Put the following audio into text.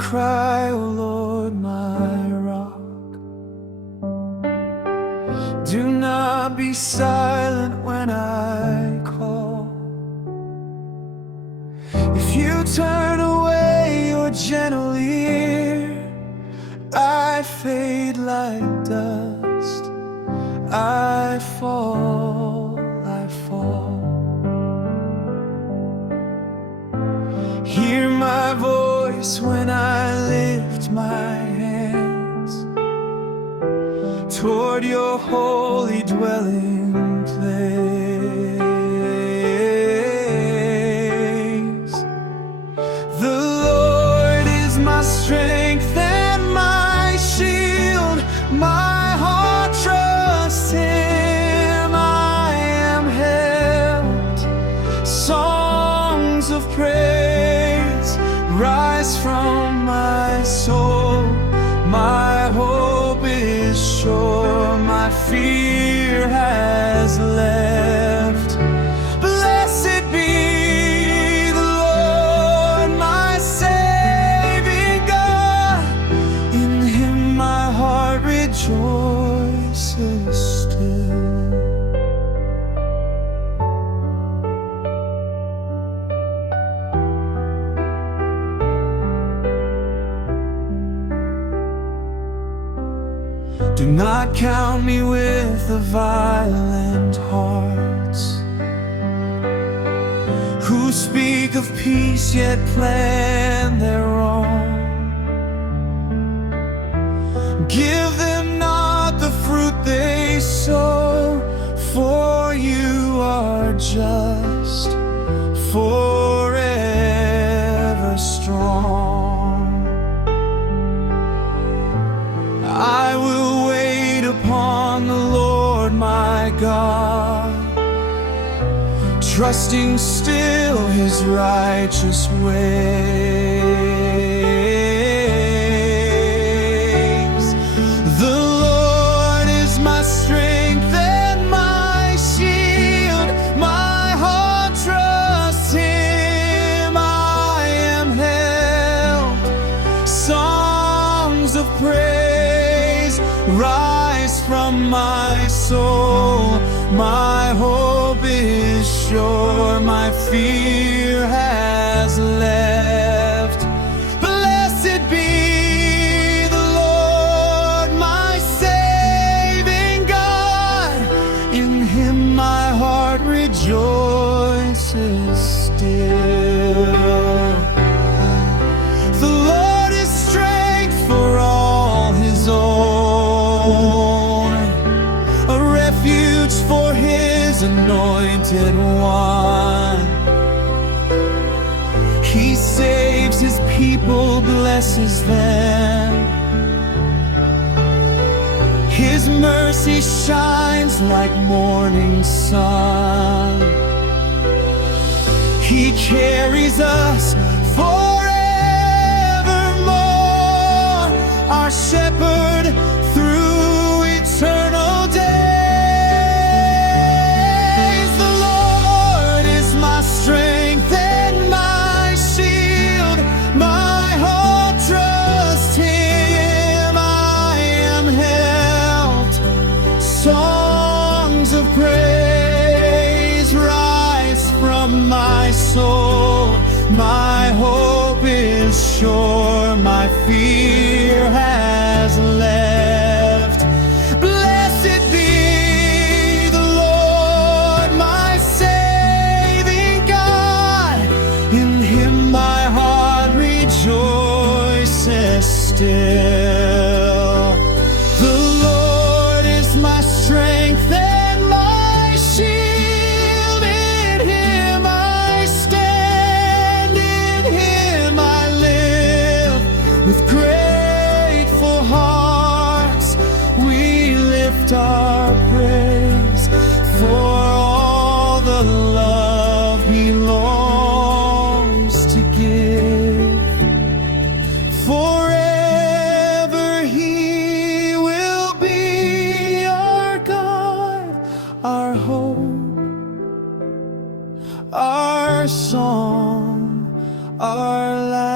cry, O Lord, my rock. Do not be silent when I call. If you turn away your gentle ear, I fade like dust. I fall, I fall. Hear my voice when I lift my hands toward your holy dwelling place. The Lord is my strength and my shield. My heart trusts Him. I am helped. Songs of praise rise from my soul. My hope is sure. My fear has left. Blessed be the Lord, my saving God. In Him my heart rejoices still. Do not count me with the violent hearts, who speak of peace yet plan their wrong. Give them not the fruit they sow, for you are just, forever strong. I will wait upon the Lord my God, trusting still His righteous ways. The Lord is my strength and my shield. My heart trusts Him. I am held. Songs of praise rise from my soul. My hope is sure. My fear has left. Blessed be the Lord, my saving God. In Him my heart rejoices still. The Lord is strength for all His own, a refuge for His anointed one. He saves His people, blesses them. His mercy shines like morning sun. He carries us forevermore, our shepherd through eternal days. The Lord is my strength and my shield. My heart trusts Him. I am held. Songs of praise rise from my soul. My hope is sure. My fear has left. Blessed be the Lord, my saving God. In Him my heart rejoices still. The Lord is my strength and my shield. In Him I stand. In Him I live. With grateful hearts we lift our praise for all the love He longs to give. Forever He will be our God, our hope, our song, our life.